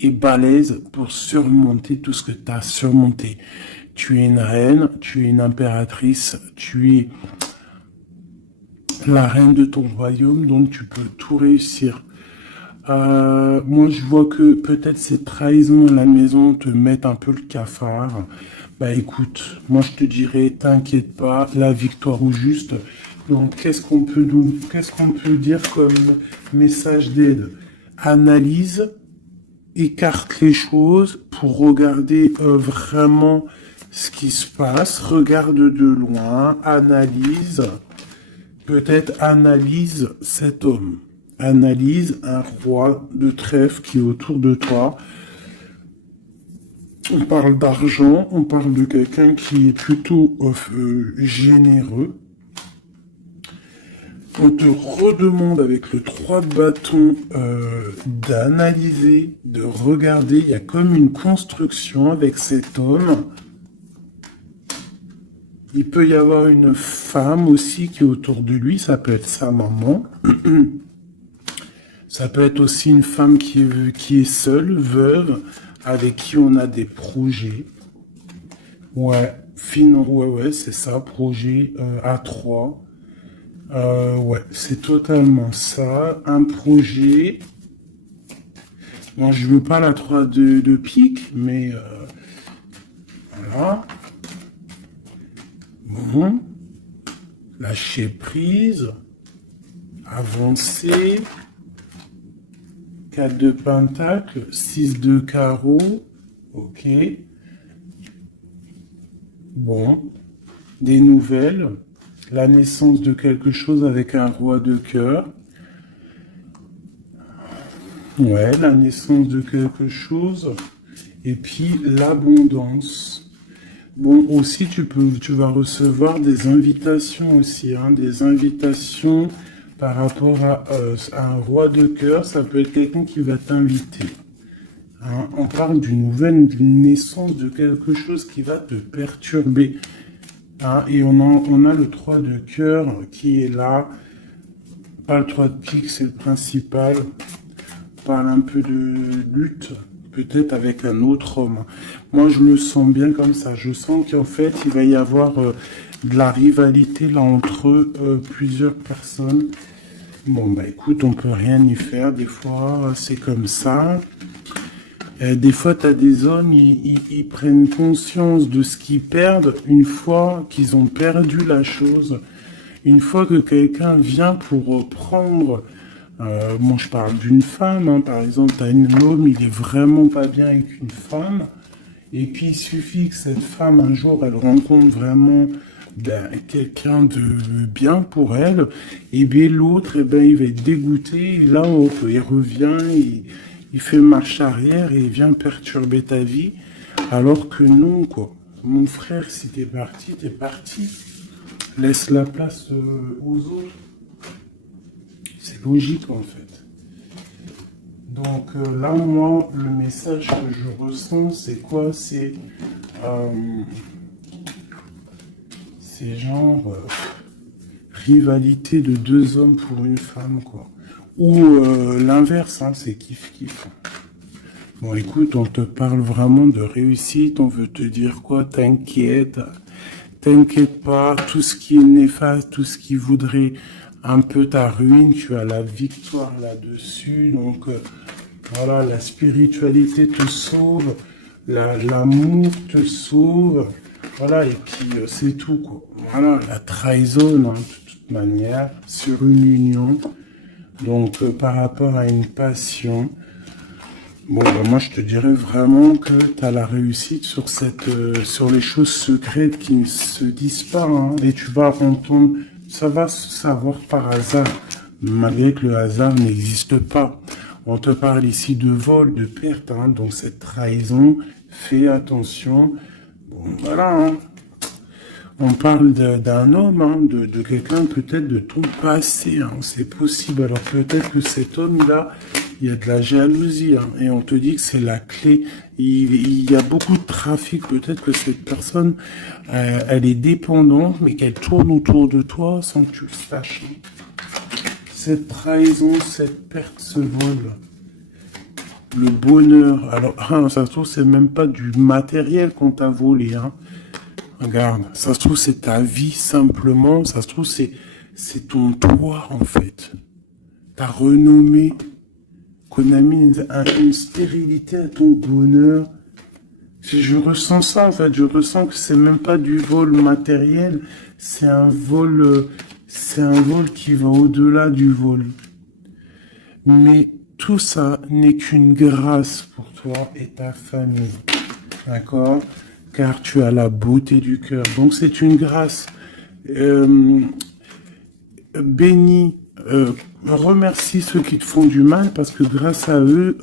et balèze pour surmonter tout ce que tu as surmonté. Tu es une reine, tu es une impératrice, tu es la reine de ton royaume, donc tu peux tout réussir. Moi, je vois que peut-être ces trahisons à la maison te mettent un peu le cafard. Bah écoute, moi je te dirais, t'inquiète pas, la victoire au juste. Donc, qu'est-ce qu'on peut dire comme message d'aide? Analyse, écarte les choses pour regarder vraiment ce qui se passe. Regarde de loin, analyse, peut-être analyse cet homme. Analyse un roi de trèfle qui est autour de toi. On parle d'argent, on parle de quelqu'un qui est plutôt généreux. On te redemande avec le 3 de bâton d'analyser, de regarder. Il y a comme une construction avec cet homme. Il peut y avoir une femme aussi qui est autour de lui. Ça peut être sa maman. Ça peut être aussi une femme qui est seule, veuve, avec qui on a des projets. Ouais, ouais, c'est ça, projet A3. Ouais, c'est totalement ça. Un projet. Bon, je veux pas la 3 de pique, mais voilà. Bon. Lâcher prise. Avancer. 4 de pentacle. 6 de carreau. Ok. Bon. Des nouvelles. La naissance de quelque chose avec un roi de cœur. Ouais, la naissance de quelque chose. Et puis l'abondance. Bon, aussi tu vas recevoir des invitations aussi, hein, des invitations par rapport à un roi de cœur. Ça peut être quelqu'un qui va t'inviter. Hein, on parle d'une nouvelle naissance de quelque chose qui va te perturber. Ah, et on a le 3 de cœur qui est là. Pas le 3 de pique, c'est le principal. On parle un peu de lutte, peut-être avec un autre homme. Moi, je le sens bien comme ça. Je sens qu'en fait, il va y avoir de la rivalité là entre plusieurs personnes. Bon, bah écoute, on peut rien y faire. Des fois, c'est comme ça. Des fois, tu as des hommes, ils prennent conscience de ce qu'ils perdent une fois qu'ils ont perdu la chose. Une fois que quelqu'un vient pour prendre... moi, je parle d'une femme, hein, par exemple, tu as un homme, il est vraiment pas bien avec une femme. Et puis, il suffit que cette femme, un jour, elle rencontre vraiment quelqu'un de bien pour elle. Et bien, l'autre, eh ben, il va être dégoûté. Et là, hop, il revient, il fait marche arrière et il vient perturber ta vie, alors que non, quoi. Mon frère, si t'es parti, t'es parti. Laisse la place aux autres. C'est logique, en fait. Donc là, moi, le message que je ressens, c'est quoi? C'est genre rivalité de deux hommes pour une femme, quoi. Ou l'inverse, hein, c'est kiff-kiff. Bon, écoute, on te parle vraiment de réussite, on veut te dire quoi? T'inquiète, t'inquiète pas, tout ce qui est néfaste, tout ce qui voudrait un peu ta ruine, tu as la victoire là-dessus. Donc, voilà, la spiritualité te sauve, l'amour te sauve, voilà, et puis c'est tout, quoi. Voilà, la trahison, hein, de toute manière, sur une union. Donc, par rapport à une passion, bon, bah, moi, je te dirais vraiment que tu as la réussite sur sur les choses secrètes qui ne se disent pas, hein, et tu vas entendre, ça va se savoir par hasard, malgré que le hasard n'existe pas. On te parle ici de vol, de perte, hein, donc cette trahison, fais attention. Bon, voilà, hein. On parle d'un homme, hein, de quelqu'un peut-être de ton passé, hein, c'est possible. Alors peut-être que cet homme-là, il y a de la jalousie, hein, et on te dit que c'est la clé. Il y a beaucoup de trafic, peut-être que cette personne, elle est dépendante, mais qu'elle tourne autour de toi sans que tu le saches. Cette trahison, cette perte, ce vol, le bonheur. Alors, hein, ça se trouve, c'est même pas du matériel qu'on t'a volé, hein. Regarde, ça se trouve, c'est ta vie simplement. Ça se trouve, c'est c'est ton toit, en fait. Ta renommée, qu'on a mis une stérilité à ton bonheur. Je ressens ça, en fait. Je ressens que c'est même pas du vol matériel. C'est un vol qui va au-delà du vol. Mais tout ça n'est qu'une grâce pour toi et ta famille. D'accord? Car tu as la beauté du cœur. Donc c'est une grâce. Bénis, remercie ceux qui te font du mal parce que grâce à eux,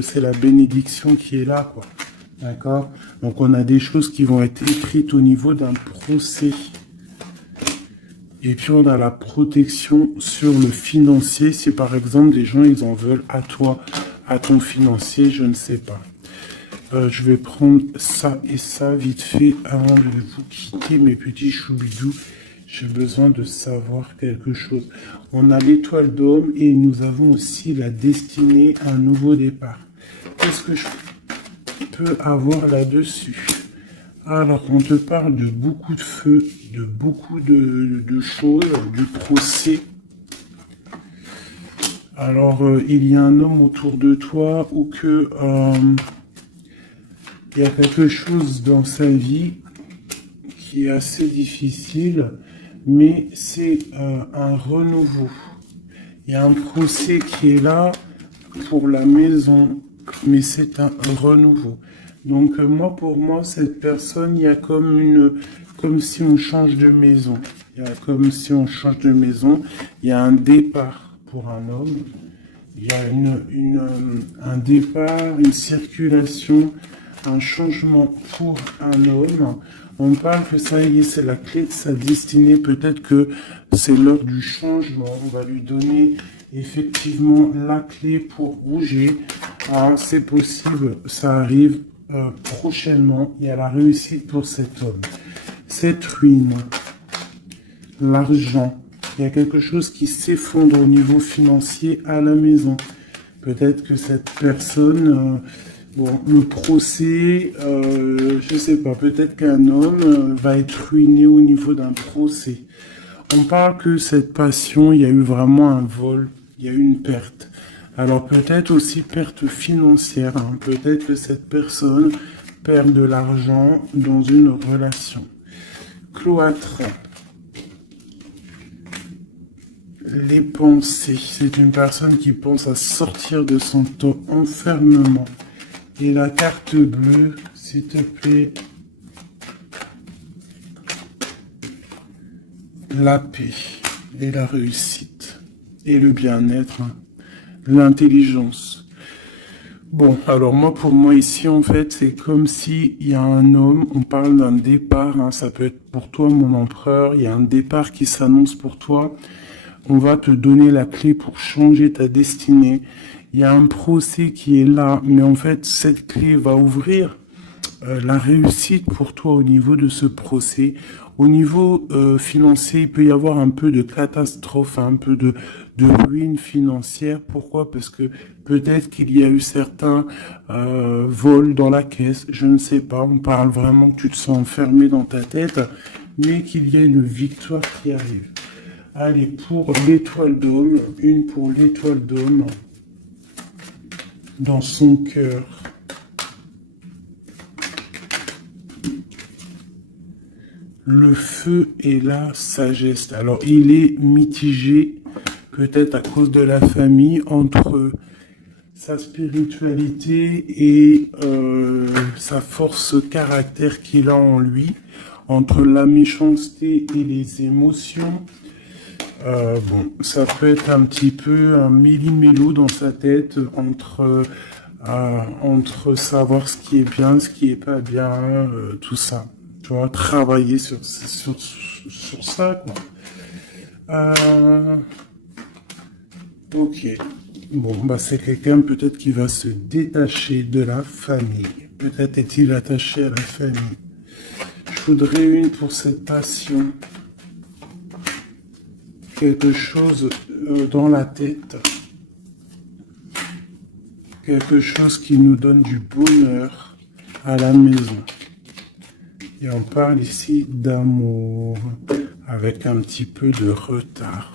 c'est la bénédiction qui est là, quoi. D'accord? Donc on a des choses qui vont être écrites au niveau d'un procès. Et puis on a la protection sur le financier. Si par exemple des gens ils en veulent à toi, à ton financier, je ne sais pas. Je vais prendre ça et ça vite fait avant de vous quitter, mes petits choubidous. J'ai besoin de savoir quelque chose. On a l'étoile d'homme et nous avons aussi la destinée à un nouveau départ. Qu'est-ce que je peux avoir là-dessus? Alors, on te parle de beaucoup de feu, de beaucoup de choses, du procès. Alors, il y a un homme autour de toi ou que il y a quelque chose dans sa vie qui est assez difficile, mais c'est un renouveau. Il y a un procès qui est là pour la maison, mais c'est un renouveau. Donc moi, pour moi, cette personne, il y a comme si on change de maison. Il y a comme si on change de maison. Il y a un départ pour un homme. Il y a un départ, une circulation, un changement pour un homme. On parle que ça y est, c'est la clé de sa destinée. Peut-être que c'est l'heure du changement. On va lui donner effectivement la clé pour bouger. Ah, c'est possible, ça arrive prochainement. Il y a la réussite pour cet homme. Cette ruine, l'argent, il y a quelque chose qui s'effondre au niveau financier à la maison. Peut-être que cette personne... bon, le procès, je sais pas, peut-être qu'un homme va être ruiné au niveau d'un procès. On parle que cette passion, il y a eu vraiment un vol, il y a eu une perte. Alors peut-être aussi perte financière, hein. Peut-être que cette personne perd de l'argent dans une relation. Cloître. Les pensées, c'est une personne qui pense à sortir de son enfermement. Et la carte bleue, s'il te plaît. La paix et la réussite. Et le bien-être. L'intelligence. Bon, alors moi, pour moi ici, en fait, c'est comme si il y a un homme, on parle d'un départ, hein, ça peut être pour toi, mon empereur, il y a un départ qui s'annonce pour toi. On va te donner la clé pour changer ta destinée. Il y a un procès qui est là, mais en fait, cette clé va ouvrir la réussite pour toi au niveau de ce procès. Au niveau financier, il peut y avoir un peu de catastrophe, un peu de ruine financière. Pourquoi? Parce que peut-être qu'il y a eu certains vols dans la caisse, je ne sais pas. On parle vraiment que tu te sens enfermé dans ta tête, mais qu'il y a une victoire qui arrive. Allez, pour l'étoile d'homme, une pour l'étoile d'homme, dans son cœur. Le feu et la sagesse. Alors, il est mitigé, peut-être à cause de la famille, entre sa spiritualité et sa force caractère qu'il a en lui, entre la méchanceté et les émotions. Bon, ça peut être un petit peu un méli-mélo dans sa tête entre savoir ce qui est bien, ce qui est pas bien, tout ça. Tu vois, travailler sur ça, quoi. Ok. Bon, bah c'est quelqu'un peut-être qui va se détacher de la famille. Peut-être est-il attaché à la famille. Je voudrais une pour cette passion. Quelque chose dans la tête. Quelque chose qui nous donne du bonheur à la maison. Et on parle ici d'amour. avec un petit peu de retard.